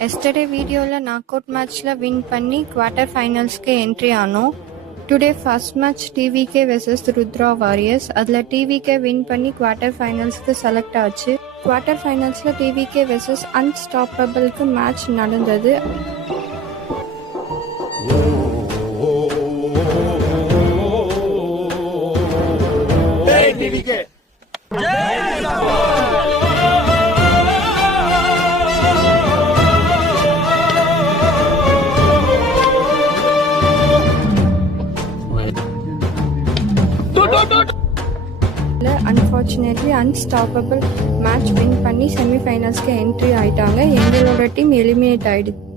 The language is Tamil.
Yesterday video la knockout match la win பண்ணி quarter finals க்கு entry ஆனோம். Today first match TVK versus Rudra Warriors. அதுல TVK win பண்ணி quarter finals க்கு select ஆச்சு. quarter finals ல TVK versus Unstoppable க்கு match நடந்தது. Hey TVK! Unfortunately Unstoppable match win பண்ணி semi finals க்கு entry ஆயிட்டாங்க. எங்களோட டீம் எலிமினேட் ஆயிடுச்சு.